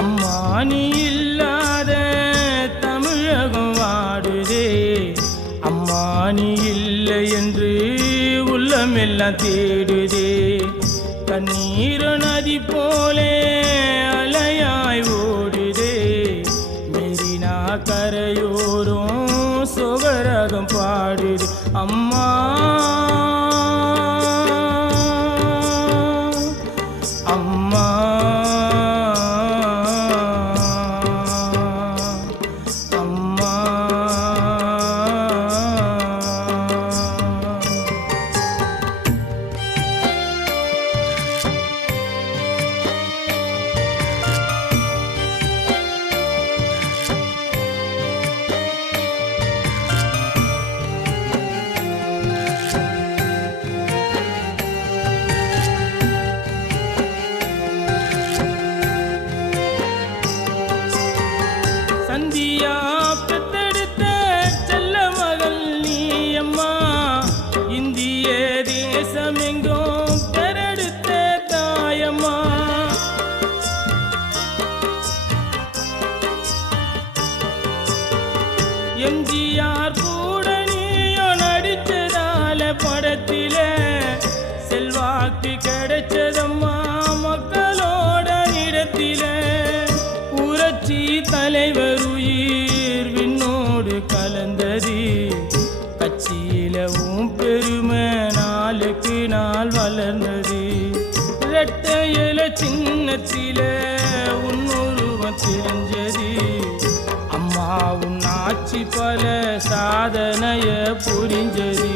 அம்மா நீ இல்லாத தமிழகம் வாடுதே. அம்மா நீ இல்லை என்று உள்ளமெல்லாம் தேடுதே. கண்ணீர நதி போலே அலையாய் ஓடுதே. மெரினா கரையோரும் சொகரகம் பாடுது. அம்மா அம்மா அம்மா சந்தியா பெத்தெடுத்த செல்ல மகள் நீ அம்மா. இந்திய தேசமெங்கும் பெறெடுத்த தாயம்மா. எம்ஜிஆர் கூட நீயோ நடிச்சதால படத்தில செல்வாக்கு கிடைச்சதம்மா மக்களோட இடத்தில. புரட்சி தலைவர் உயிர் விண்ணோடு கலந்தது. கட்சியிலவும் பெருமை நாளுக்கு நாள் வளர்ந்தது. இரட்டையில சின்னத்தில உன்னுருவம் தெரிஞ்சது. அம்மா உன் ஆட்சி பல சாதனைய புரிஞ்சது.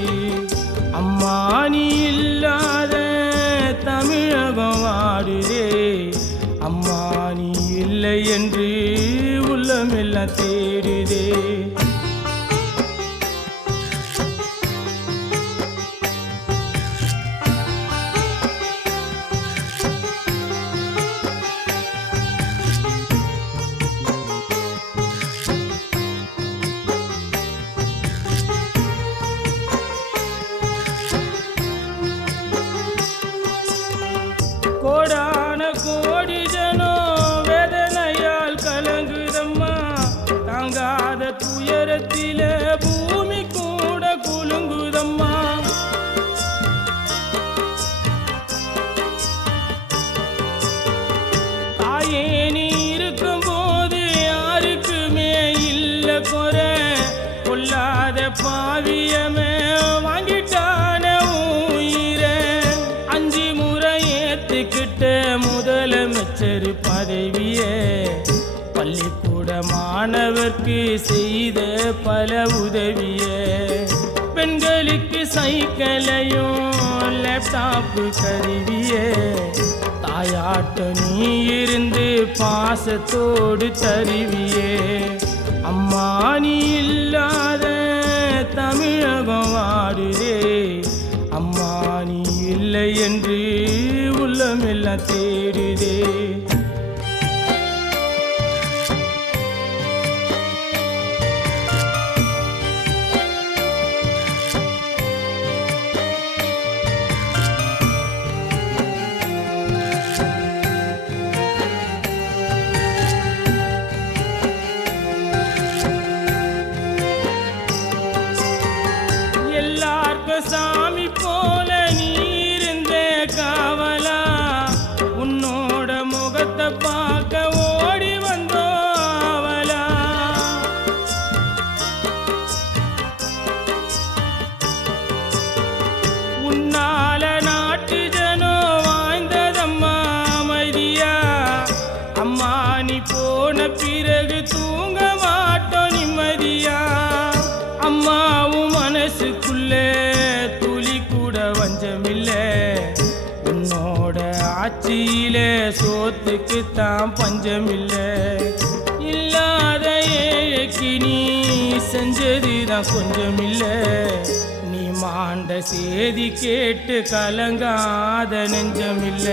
அம்மா நீ இல்லாத தமிழகம் வாடுதே. அம்மா நீ இல்லை என்று உள்ளமெல்லாம் தேடுதே. கோடான கோடி ஜனோ வேதனையால் கலங்குதம்மா. தாங்காத துயரத்தில பூமி கூட குலுங்குதம்மா. தாயே நீ இருக்கும் போது யாருக்குமே இல்ல குறை. கொல்லாத பாவியமே வாங்கிட்டான உயிரை. 5 முறை ஏத்துக்கிட்ட முதலமைச்சர் பதவியே. பள்ளிக்கூட மாணவர்க்கு செய்த பல உதவியே. பெண்களுக்கு சைக்கிளையும் லேப்டாப்பு கருவியே. தாயாட்ட நீ இருந்து பாசத்தோடு தருவியே. அம்மா நீ இல்லாத தமிழகம் வாடுதே. அம்மா நீ இல்லை என்று உள்ளமெல்லாம் தேடுதே. எல்லாருக்கும் சாமி போல நீ இருந்த காவலா. உன்னோட முகத்தை பார்க்க ஓடி வந்தோவலா. உன்னால நாட்டு ஜனோ வாழ்ந்ததம்மா அமைதியா. அம்மா நீ போன பிறகு தூங்க மாட்டோம் நிம்மதியா. அம்மாவும் மனசுக்குள்ளே துளி கூட வஞ்சமில்ல. உன்னோட ஆட்சியில சோத்துக்கு தான் பஞ்சமில்ல. இல்லாத ஏழைக்கு நீ செஞ்சதுதான் கொஞ்சமில்ல. நீ மாண்ட செய்தி கேட்டு கலங்காத நெஞ்சமில்ல.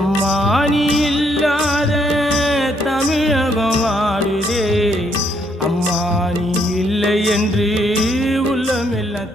அம்மா நீ இல்லாத தமிழகம் வாடுதே. அம்மா நீ இல்லை என்று உள்ளமெல்லாம்